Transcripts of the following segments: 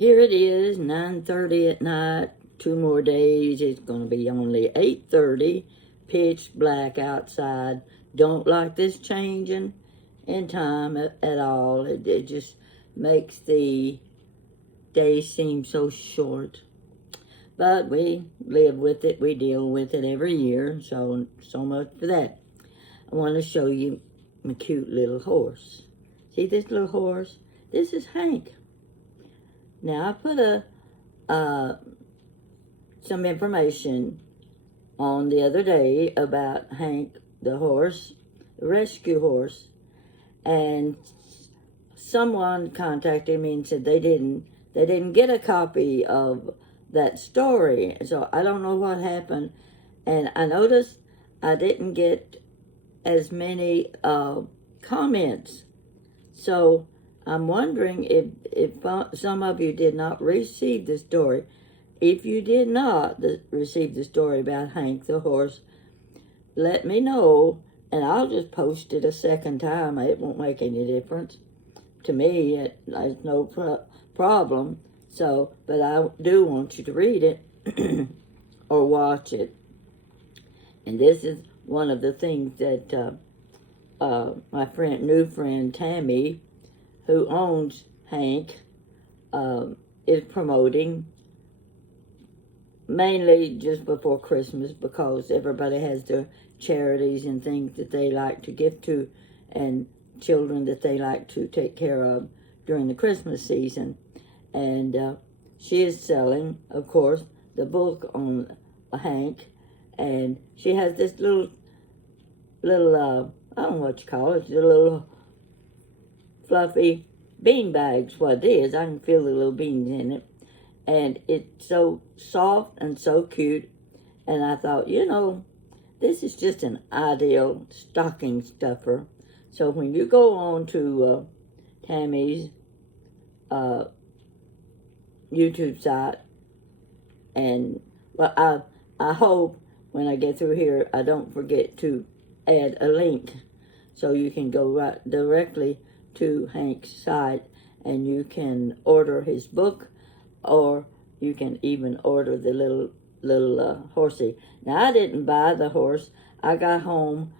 Here it is, 9:30 at night. 2 more days. It's going to be only 8:30. Pitch black outside. Don't like this changing in time at all. It just makes the day seem so short. But we live with it. We deal with it every year. So much for that. I want to show you my cute little horse. See this little horse? This is Hank. Now I put some information on the other day about Hank the horse, the rescue horse, and someone contacted me and said they didn't get a copy of that story. So I don't know what happened, and I noticed I didn't get as many comments. So I'm wondering if some of you did not receive the story. If you did not receive the story about Hank the horse, let me know, and I'll just post it a second time. It won't make any difference to me. There's no problem. So, but I do want you to read it or watch it. And this is one of the things that my new friend Tammy, who owns Hank, is promoting, mainly just before Christmas, because everybody has their charities and things that they like to give to, and children that they like to take care of during the Christmas season. And she is selling, of course, the book on Hank, and she has this little I don't know what you call it, the little fluffy bean bags, what it is. I can feel the little beans in it. And it's so soft and so cute. And I thought, this is just an ideal stocking stuffer. So when you go on to Tammy's YouTube site, and I hope when I get through here, I don't forget to add a link so you can go right directly to Hank's site and you can order his book, or you can even order the little horsey. Now, I didn't buy the horse. I got home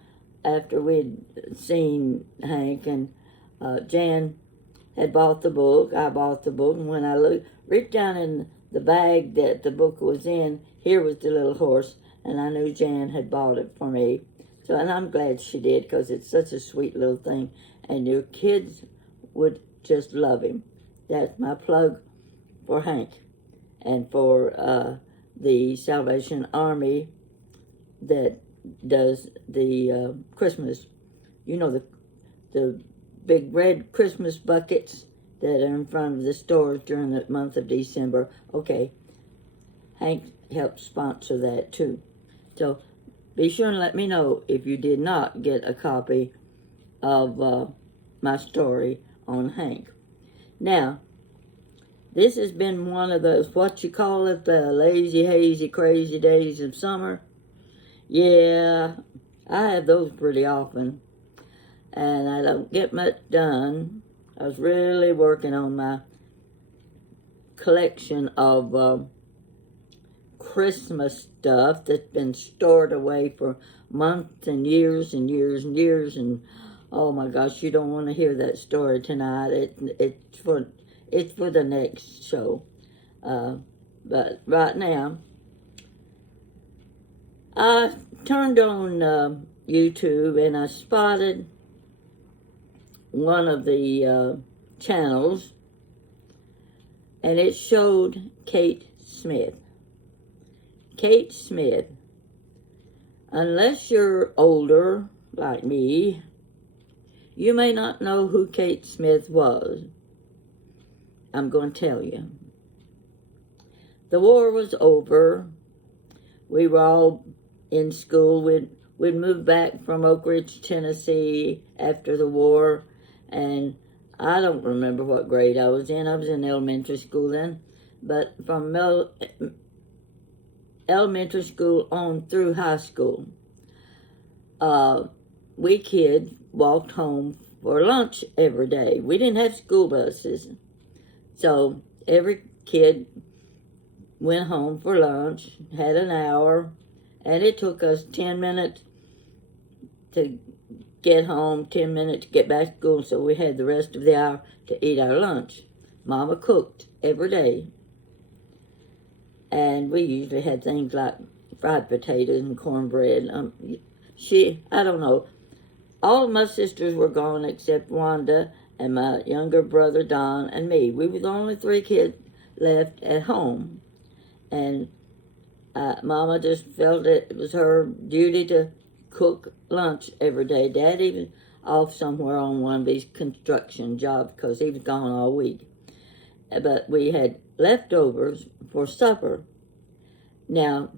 after we'd seen Hank, and Jan had bought the book. I bought the book, and when I reached down in the bag that the book was in, here was the little horse, and I knew Jan had bought it for me. So, and I'm glad she did, because it's such a sweet little thing, and your kids would just love him. That's my plug for Hank, and for the Salvation Army that does the Christmas, the big red Christmas buckets that are in front of the stores during the month of December. Okay, Hank helped sponsor that too. So be sure and let me know if you did not get a copy of my story on Hank. Now, this has been one of those, what you call it, the lazy, hazy, crazy days of summer. Yeah, I have those pretty often, and I don't get much done. I was really working on my collection of Christmas stuff that's been stored away for months and years and years and years, and oh my gosh, you don't want to hear that story tonight. It's for the next show. But right now, I turned on YouTube and I spotted one of the channels, and it showed Kate Smith. Kate Smith. Unless you're older, like me, you may not know who Kate Smith was. I'm going to tell you. The war was over. We were all in school. We'd moved back from Oak Ridge, Tennessee after the war, and I don't remember what grade I was in. I was in elementary school then, but from elementary school on through high school, we kids walked home for lunch every day. We didn't have school buses, so every kid went home for lunch, had an hour, and it took us 10 minutes to get home, 10 minutes to get back to school, so we had the rest of the hour to eat our lunch. Mama cooked every day, and we usually had things like fried potatoes and cornbread. I don't know, all of my sisters were gone except Wanda and my younger brother Don and me. We were the only 3 kids left at home, and Mama just felt it was her duty to cook lunch every day. Daddy was off somewhere on one of these construction jobs because he was gone all week. But we had leftovers for supper. Now,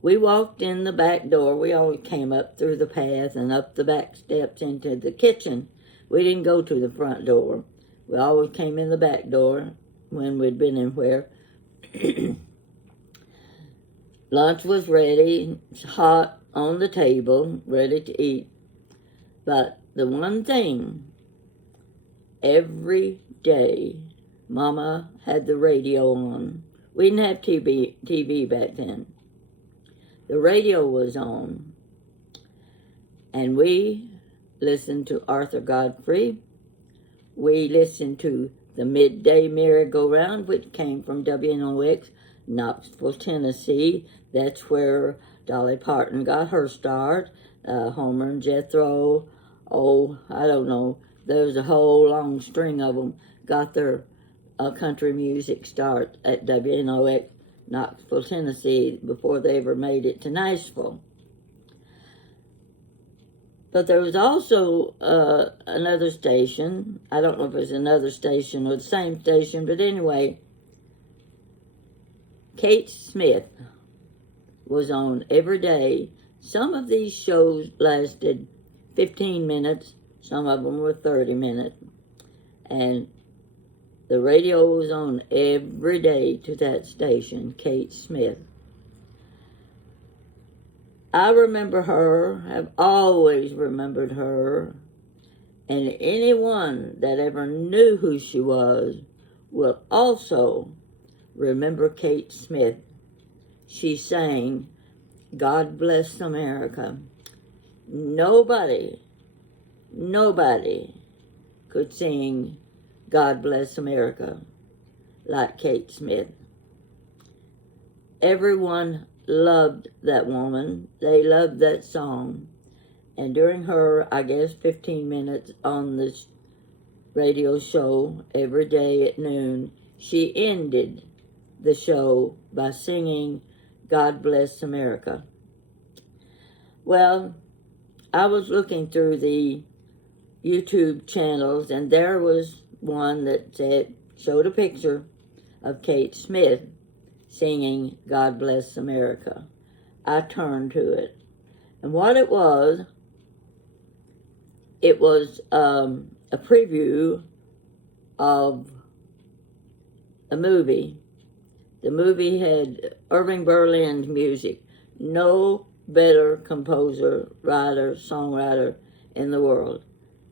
we walked in the back door. We always came up through the path and up the back steps into the kitchen. We didn't go to the front door. We always came in the back door when we'd been anywhere. Lunch was ready, hot on the table, ready to eat. But the one thing, every day, Mama had the radio on. We didn't have TV back then. The radio was on, and we listened to Arthur Godfrey. We listened to the Midday Merry-Go-Round, which came from WNOX, Knoxville, Tennessee. That's where Dolly Parton got her start. Homer and Jethro, I don't know. There's a whole long string of them got their country music start at WNOX, Knoxville, Tennessee, before they ever made it to Nashville. But there was also another station. I don't know if it was another station or the same station, but anyway, Kate Smith was on every day. Some of these shows lasted 15 minutes. Some of them were 30 minutes. And the radio was on every day to that station, Kate Smith. I remember her, have always remembered her, and anyone that ever knew who she was will also remember Kate Smith. She sang, "God Bless America." Nobody could sing "God Bless America" like Kate Smith. Everyone loved that woman. They loved that song. And during her, I guess, 15 minutes on this radio show every day at noon, she ended the show by singing "God Bless America." Well, I was looking through the YouTube channels, and there was one that showed a picture of Kate Smith singing "God Bless America." I turned to it. And what it was a preview of a movie. The movie had Irving Berlin's music. No better composer, writer, songwriter in the world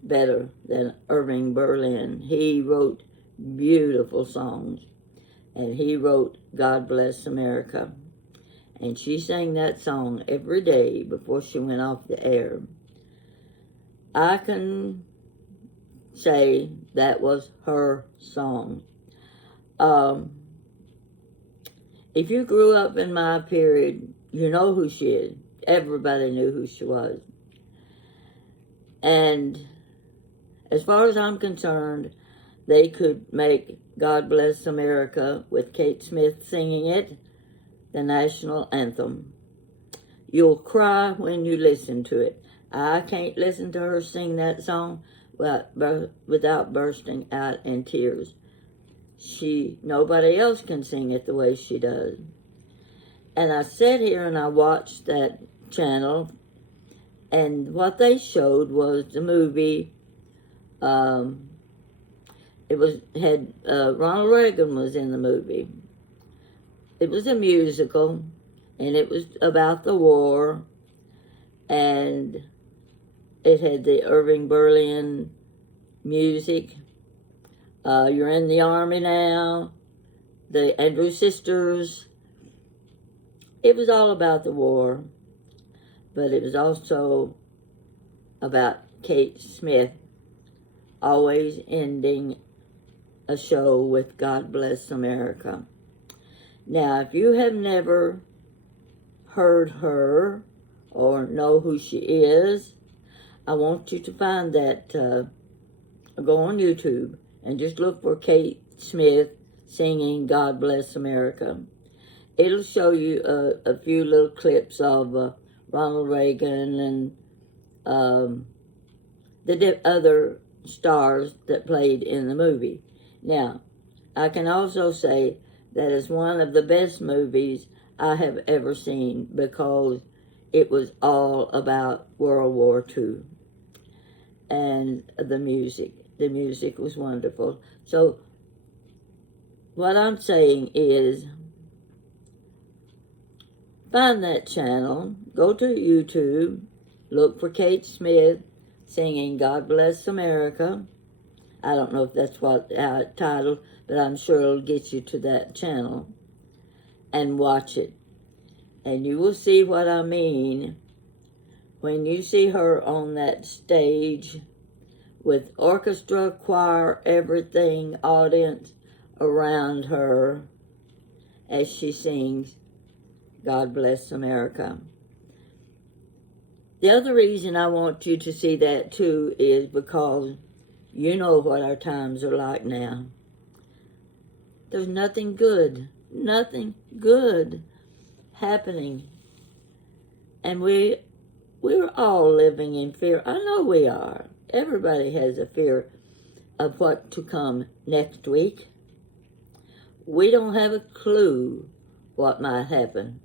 better than Irving Berlin. He wrote beautiful songs. And he wrote "God Bless America." And she sang that song every day before she went off the air. I can say that was her song. If you grew up in my period, you know who she is. Everybody knew who she was. And as far as I'm concerned, they could make "God Bless America" with Kate Smith singing it the national anthem. You'll cry when you listen to it. I can't listen to her sing that song without bursting out in tears. Nobody else can sing it the way she does. And I sat here and I watched that channel, and what they showed was the movie. Ronald Reagan was in the movie. It was a musical, and it was about the war, and it had the Irving Berlin music. You're in the army now. the Andrews sisters. It was all about the war, but it was also about Kate Smith always ending a show with God Bless America. Now, if you have never heard her or know who she is, I want you to find that, go on YouTube and just look for Kate Smith singing God Bless America. It'll show you a few little clips of Ronald Reagan and the other stars that played in the movie. Now, I can also say that it's one of the best movies I have ever seen because it was all about World War II. And the music was wonderful. So what I'm saying is, find that channel, go to YouTube, look for Kate Smith singing God Bless America. I don't know if that's what titled, but I'm sure it'll get you to that channel, and watch it. And you will see what I mean when you see her on that stage with orchestra, choir, everything, audience around her as she sings God Bless America. The other reason I want you to see that too is because you know what our times are like now. There's nothing good happening. And we're all living in fear. I know we are. Everybody has a fear of what to come next week. We don't have a clue what might happen.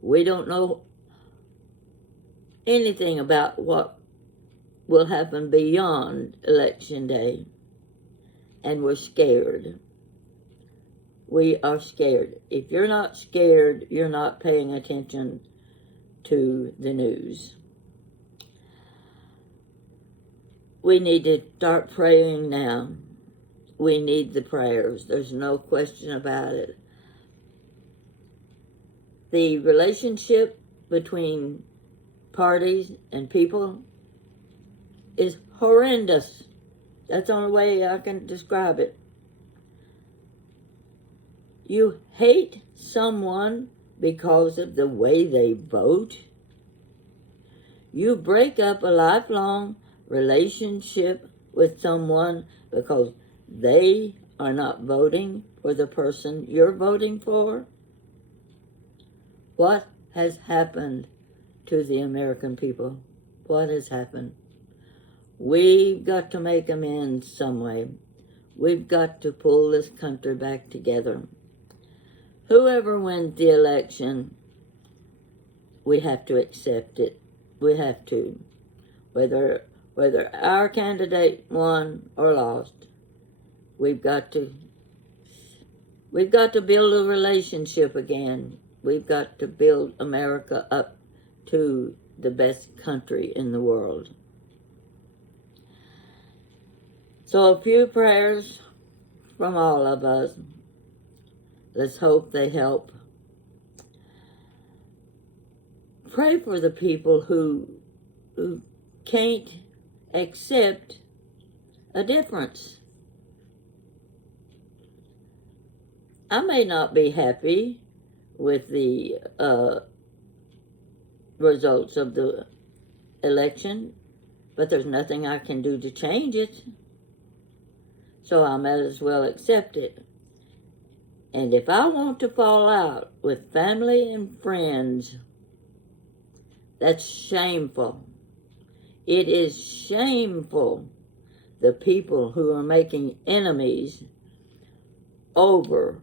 We don't know anything about what will happen beyond Election Day. And we're scared. We are scared. If you're not scared, you're not paying attention to the news. We need to start praying now. We need the prayers. There's no question about it. The relationship between parties and people is horrendous. That's the only way I can describe it. You hate someone because of the way they vote. You break up a lifelong relationship with someone because they are not voting for the person you're voting for. What has happened to the American people? What has happened? We've got to make amends some way. We've got to pull this country back together. Whoever wins the election, we have to accept it. We have to. Whether our candidate won or lost, we've got to build a relationship again. We've got to build America up to the best country in the world. So a few prayers from all of us. Let's hope they help. Pray for the people who can't accept a difference. I may not be happy with the results of the election, but there's nothing I can do to change it. So I might as well accept it. And if I want to fall out with family and friends, that's shameful. It is shameful, the people who are making enemies over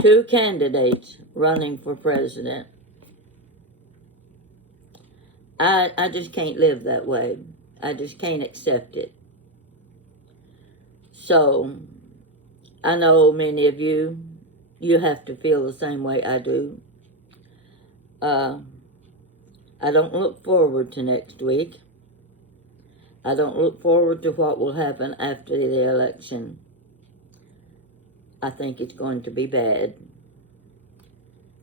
two candidates running for president. I just can't live that way. I just can't accept it. So, I know many of you have to feel the same way I do. I don't look forward to next week. I don't look forward to what will happen after the election. I think it's going to be bad.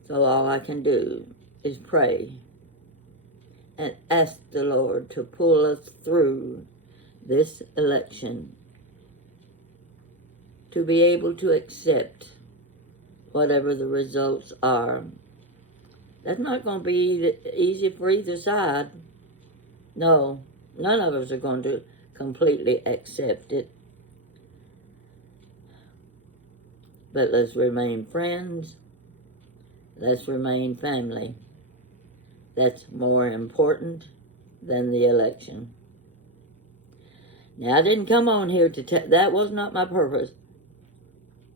So all I can do is pray and ask the Lord to pull us through this election, to be able to accept whatever the results are. That's not going to be easy for either side. No, none of us are going to completely accept it. But let's remain friends. Let's remain family. That's more important than the election. Now, I didn't come on here to that was not my purpose,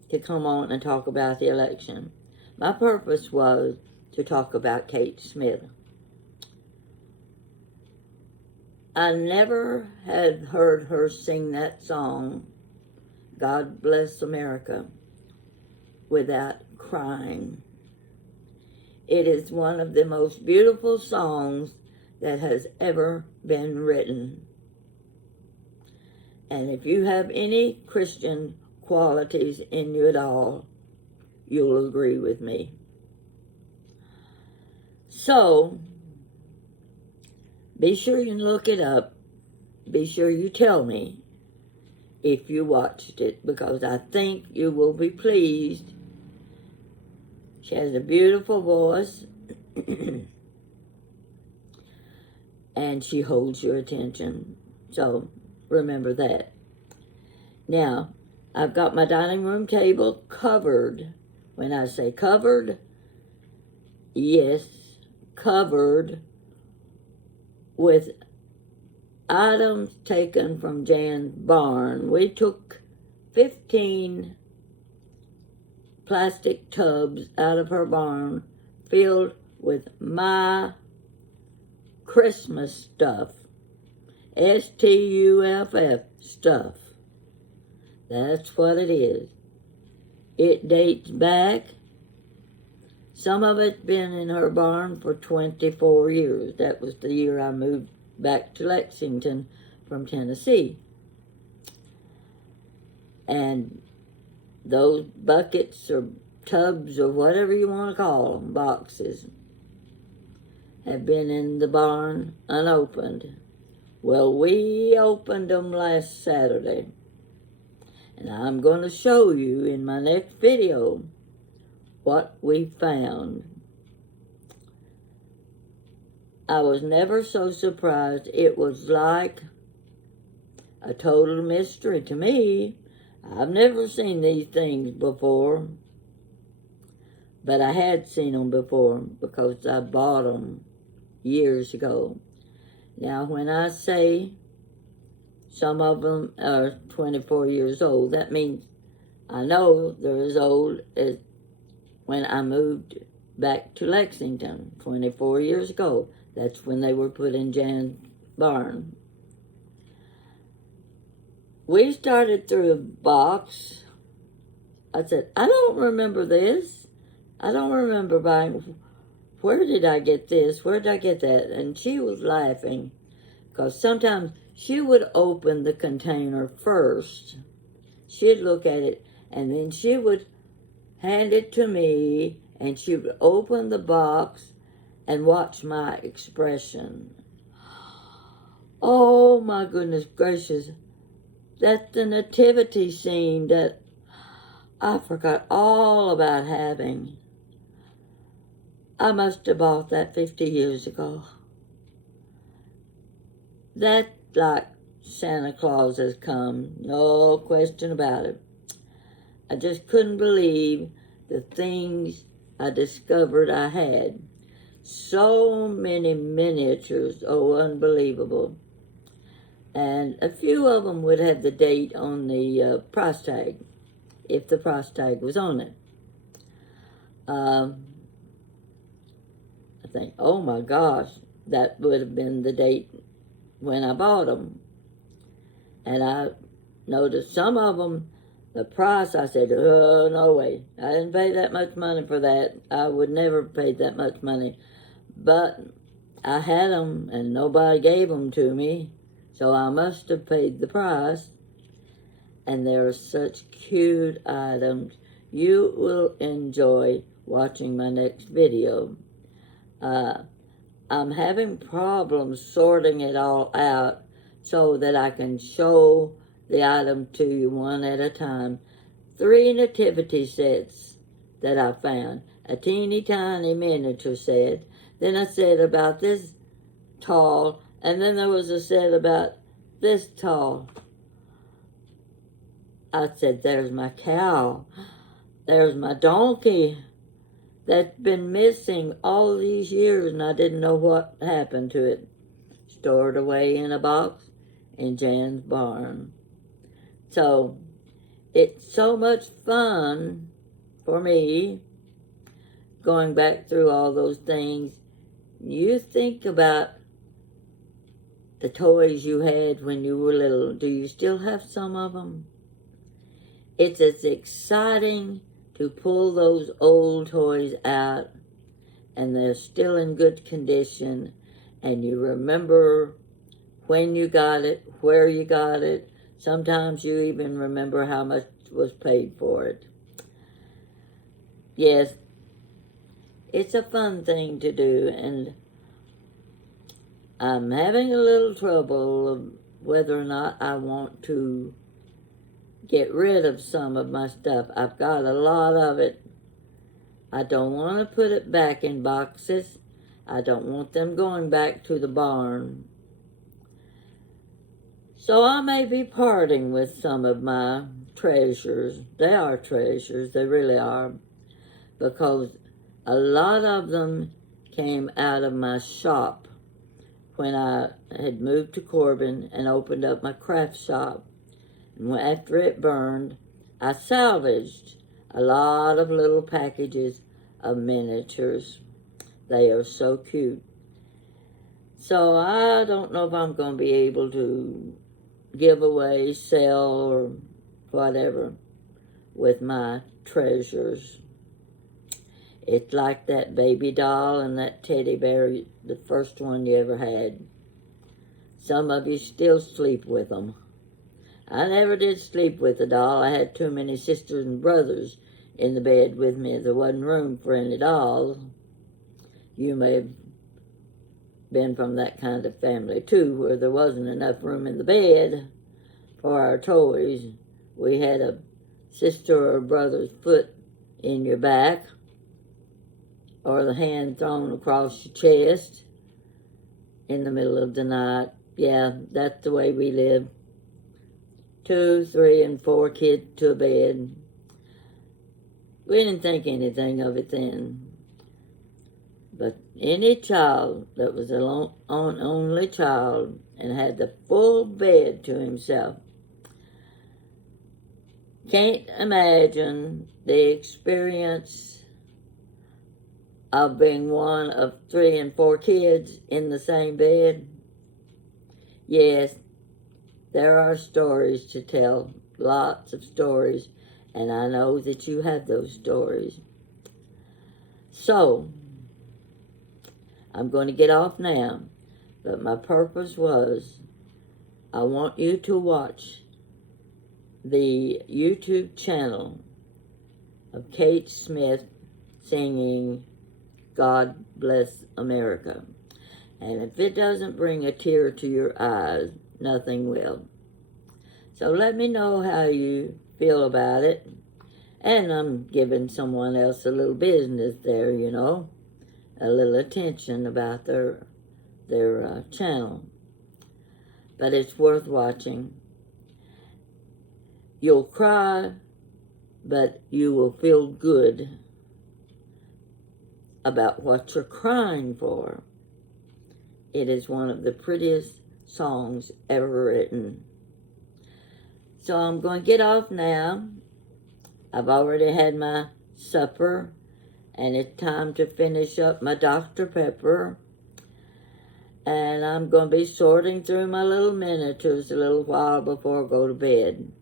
to come on and talk about the election. My purpose was to talk about Kate Smith. I never had heard her sing that song, God Bless America, without crying. It is one of the most beautiful songs that has ever been written. And if you have any Christian qualities in you at all, you'll agree with me. So, be sure you look it up. Be sure you tell me if you watched it, because I think you will be pleased. She has a beautiful voice, and she holds your attention. So, remember that. Now, I've got my dining room table covered. When I say covered, yes, covered with items taken from Jan's barn. We took 15 plastic tubs out of her barn filled with my Christmas stuff. STUFF stuff. That's what it is. It dates back. Some of it's been in her barn for 24 years. That was the year I moved back to Lexington from Tennessee. And those buckets or tubs or whatever you want to call them, boxes, have been in the barn unopened. Well, we opened them last Saturday. And I'm going to show you in my next video what we found. I was never so surprised. It was like a total mystery to me. I've never seen these things before. But I had seen them before because I bought them years ago. Now, when I say some of them are 24 years old, that means I know they're as old as when I moved back to Lexington 24 years ago. That's when they were put in Jan's barn. We started through a box. I said, I don't remember this. I don't remember buying. Where did I get this? Where did I get that? And she was laughing because sometimes she would open the container first. She'd look at it and then she would hand it to me and she would open the box and watch my expression. Oh my goodness gracious. That's the nativity scene that I forgot all about having. I must have bought that 50 years ago. That, like Santa Claus has come, no question about it. I just couldn't believe the things I discovered I had. So many miniatures, oh, unbelievable. And a few of them would have the date on the price tag, if the price tag was on it. I think, oh my gosh, that would have been the date when I bought them. And I noticed some of them, the price, I said, oh, no way. I didn't pay that much money for that. I would never have paid that much money. But I had them and nobody gave them to me. So I must have paid the price. And there are such cute items. you will enjoy watching my next video. I'm having problems sorting it all out so that I can show the item to you one at a time. 3 nativity sets that I found. A teeny tiny miniature set. Then a set about this tall. And then there was a set about this tall. I said, there's my cow. There's my donkey that's been missing all these years, and I didn't know what happened to it. Stored away in a box in Jan's barn. So it's so much fun for me going back through all those things. You think about the toys you had when you were little. Do you still have some of them? It's as exciting to pull those old toys out, and they're still in good condition, and you remember when you got it, where you got it. Sometimes you even remember how much was paid for it. Yes, it's a fun thing to do, and I'm having a little trouble of whether or not I want to get rid of some of my stuff. I've got a lot of it. I don't want to put it back in boxes. I don't want them going back to the barn. So I may be parting with some of my treasures. They are treasures, they really are, because a lot of them came out of my shop when I had moved to Corbin and opened up my craft shop. And after it burned, I salvaged a lot of little packages of miniatures. They are so cute. So I don't know if I'm going to be able to give away, sell, or whatever with my treasures. It's like that baby doll and that teddy bear, the first one you ever had. Some of you still sleep with them. I never did sleep with a doll. I had too many sisters and brothers in the bed with me. There wasn't room for any dolls. You may have been from that kind of family too, where there wasn't enough room in the bed for our toys. We had a sister or brother's foot in your back, or the hand thrown across your chest in the middle of the night. Yeah, that's the way we lived. 2, 3, and 4 kids to a bed. We didn't think anything of it then. But any child that was an only child and had the full bed to himself can't imagine the experience of being one of 3 and 4 kids in the same bed. Yes, there are stories to tell, lots of stories, and I know that you have those stories. So, I'm going to get off now, but my purpose was, I want you to watch the YouTube channel of Kate Smith singing God Bless America. And if it doesn't bring a tear to your eyes, nothing will. So let me know how you feel about it. And I'm giving someone else a little business there, you know, a little attention about their channel. But it's worth watching. You'll cry, but you will feel good about what you're crying for. It is one of the prettiest songs ever written. So I'm going to get off now. I've already had my supper, and it's time to finish up my Dr. Pepper. And I'm going to be sorting through my little miniatures a little while before I go to bed.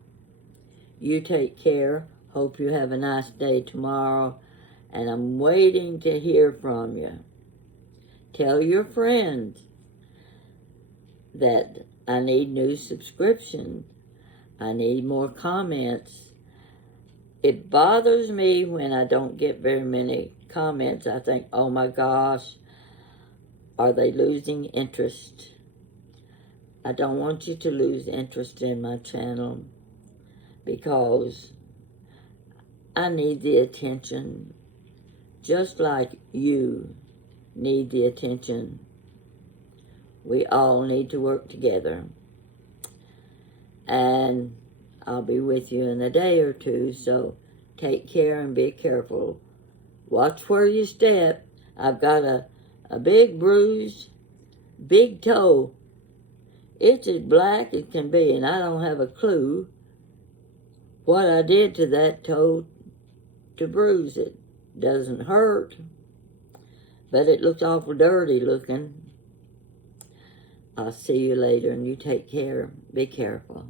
You take care. Hope you have a nice day tomorrow. And I'm waiting to hear from you. Tell your friends that I need new subscriptions. I need more comments. It bothers me when I don't get very many comments. I think, oh my gosh, are they losing interest? I don't want you to lose interest in my channel because I need the attention just like you need the attention. We all need to work together. And I'll be with you in a day or two, so take care and be careful. Watch where you step. I've got a big bruise, big toe. It's as black as can be, and I don't have a clue what I did to that toe to bruise it. Doesn't hurt, but it looks awful dirty looking. I'll see you later, and you take care. Be careful.